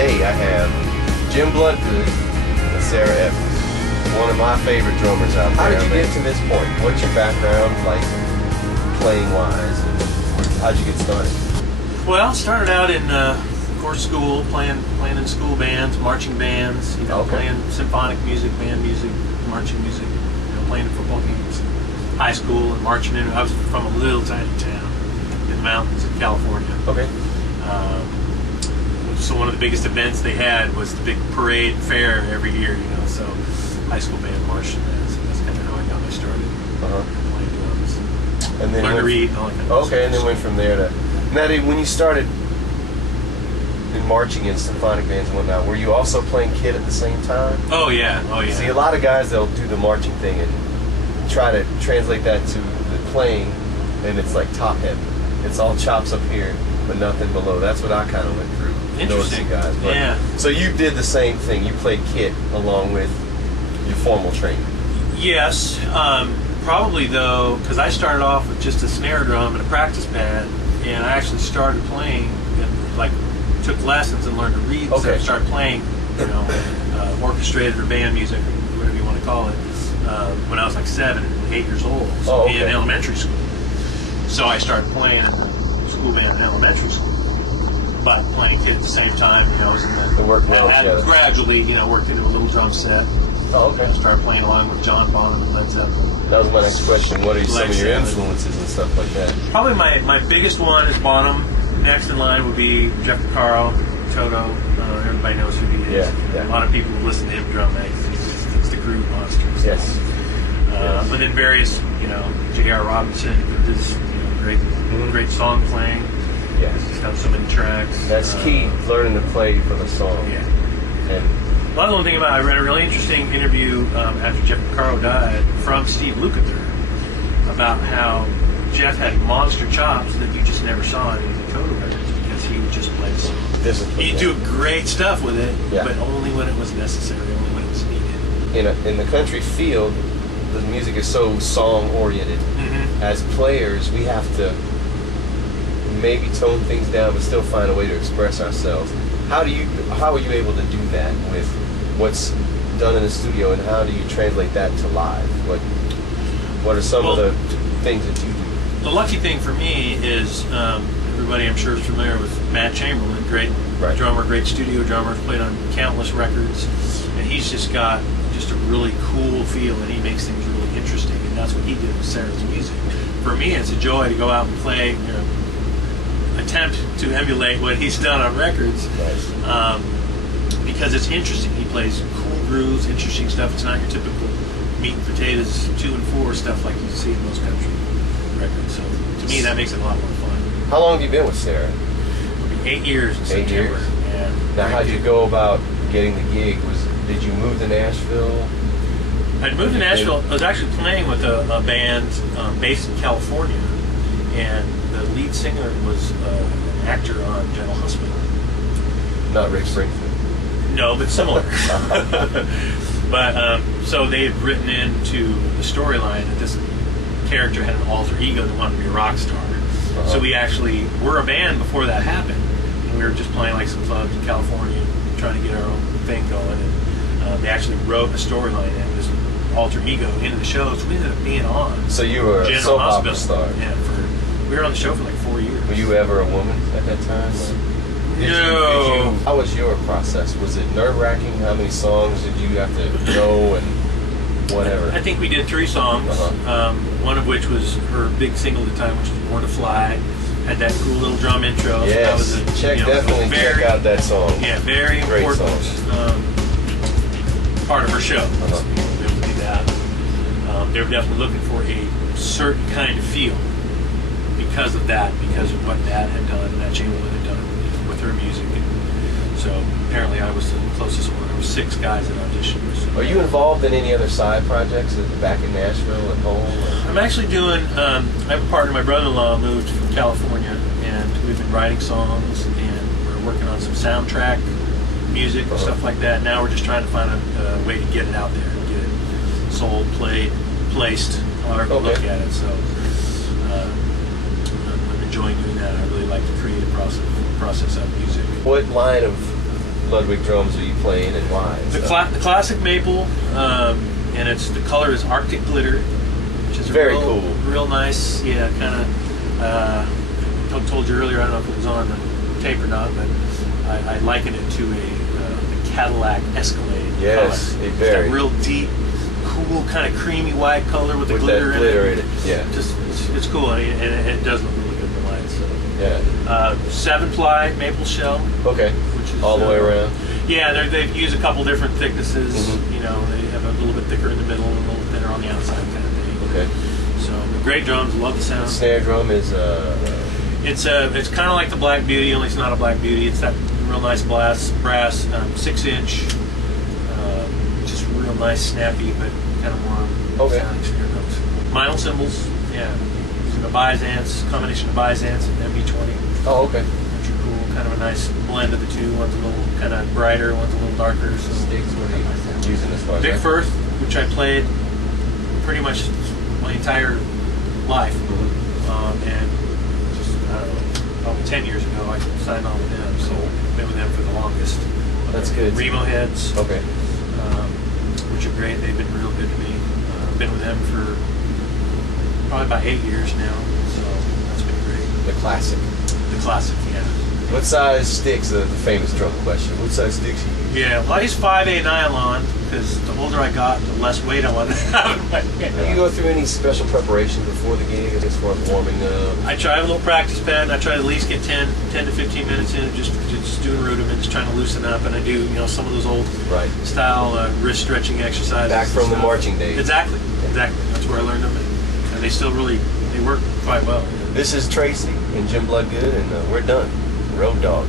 today I have Jim Bloodgood and Sara Evans, one of my favorite drummers out there. How did you get to this point? What's your background, like, playing-wise? How'd you get started? Well, started out in, of course, school, playing in school bands, marching bands, playing symphonic music, band music, marching music, playing in football games, high school, and marching in. I was from a little tiny town in the mountains of California. Okay. So one of the biggest events they had was the big parade fair every year, so high school band marching bands. So that's kind of how I got my started. Playing drums. And then learned to read and all that kind of stuff. Okay, and then went from there to... Now, when you started in marching in symphonic bands and whatnot, were you also playing kit at the same time? Oh yeah. See, a lot of guys, they'll do the marching thing and try to translate that to the playing, and it's like top heavy. It's all chops up here, but nothing below. That's what I kind of went through. Interesting. Guys. But, yeah. So you did the same thing. You played kit along with your formal training. Yes. Probably, though, because I started off with just a snare drum and a practice pad, and I actually started playing and, took lessons and learned to read. Okay. So I started playing, orchestrated or band music, or whatever you want to call it, when I was 7 and 8 years old, in elementary school. So I started playing in the school band in elementary school, but playing kit at the same time. I was in the work well together. Gradually, worked into a little drum set. Oh, okay. I started playing along with John Bonham and Led Zeppelin. That was my next question. What are some of your influences and stuff like that? Probably my biggest one is Bonham. Next in line would be Jeff Porcaro, Toto. Everybody knows who he is. Yeah. A lot of people listen to him drum. It's the Groove Monsters. Yes. But then various, J.R. Robinson, who does great song playing. Yes. He's got so many tracks. That's key, learning to play for the song. Yeah. And another one thing about I read a really interesting interview after Jeff Porcaro died from Steve Lukather about how Jeff had monster chops that you just never saw in any Toto records because he would just play the song. He'd do great stuff with it, but only when it was necessary, only when it was needed. In the country field, the music is so song-oriented. As players, we have to maybe tone things down, but still find a way to express ourselves. How are you able to do that with what's done in the studio, and how do you translate that to live? What are some of the things that you do? The lucky thing for me is everybody I'm sure is familiar with Matt Chamberlain, great drummer, great studio drummer, played on countless records, and he's just got a really cool feel, and he makes things really interesting, and that's what he did with Sara's music. For me, it's a joy to go out and play, attempt to emulate what he's done on records, because it's interesting. He plays cool grooves, interesting stuff. It's not your typical meat and potatoes 2 and 4 stuff like you see in most country records. So to me, that makes it a lot more fun. How long have you been with Sara? It'll be 8 years in September. 8 years. Yeah. Now, how'd you go about getting the gig? Did you move to Nashville? I'd moved to Nashville. I was actually playing with a band based in California, and the lead singer was an actor on General Hospital. Not Rick Springfield. No, but similar. But so they had written into the storyline that this character had an alter ego that wanted to be a rock star. So we actually were a band before that happened, and we were just playing some clubs in California, trying to get our own thing going. And they actually wrote a storyline and this alter ego into the show, so we ended up being on. So you were a soap opera star. Yeah, we were on the show for 4 years. Were you ever a woman at that time? No. How was your process? Was it nerve-wracking? How many songs did you have to know and whatever? I think we did 3 songs, one of which was her big single at the time, which was Born to Fly. Had that cool little drum intro. Yes, so that was definitely check out that song. Yeah, very great important part of her show. To be able to do that. They were definitely looking for a certain kind of feel because of that, because of what Matt had done, Matt Chamberlain had done with her music. And so apparently I was the closest one. There were 6 guys that auditioned. So. Are you involved in any other side projects back in Nashville at home? Or? I'm actually doing, I have a partner, my brother-in-law moved from California, and we've been writing songs, and we're working on some soundtrack music and stuff like that. Now we're just trying to find a way to get it out there, and get it sold, played, placed, however you look at it. So I'm enjoying doing that. I really like the creative process of music. What line of Ludwig drums are you playing and why? The classic maple, and the color is Arctic Glitter, which is very cool, real nice. Yeah, kind of. I told you earlier, I don't know if it was on the tape or not, but I liken it to a Cadillac Escalade. Yes, color. It's very that real deep, cool, kind of creamy white color with the glitter in it. Yeah, just it's cool, and it does look really good in the light. So yeah, 7-ply maple shell. Okay, which is all the way around. Yeah, they've used a couple different thicknesses. Mm-hmm. You know, they have a little bit thicker in the middle and a little thinner on the outside, kind of thing. Okay. So great drums, love the sound. The snare drum is It's kind of like the Black Beauty, only it's not a Black Beauty. It's that real nice brass, 6-inch, just real nice, snappy, but kind of more sounding snare drums. Vinyl cymbals, yeah. Using a Byzance, combination of Byzance and MB20. Oh, okay. Which are cool, kind of a nice blend of the two. One's a little kind of brighter, one's a little darker. So. Sticks, what are you using as far as Big that? Firth, which I played pretty much my entire life. And just, I don't know, probably 10 years ago I signed on with them, so I've been with them for the longest. That's good. Remo heads, okay, which are great. They've been real good to me. I've been with them for probably about 8 years now, so that's been great. the classic. The classic, yeah. What size sticks? The famous drum question. What size sticks you use? Yeah, well I use 5A nylon because the older I got, the less weight I wanted to have in my hand. Do you go through any special preparation before the gig as far as warming up? I try a little practice pad. I try to at least get 10 to 15 minutes in, just doing rudiments, trying to loosen up. And I do, some of those old style wrist stretching exercises. Back from the marching days. Exactly. That's where I learned them, and they still they work quite well. This is Tracy and Jim Bloodgood, and we're done. Road Dog.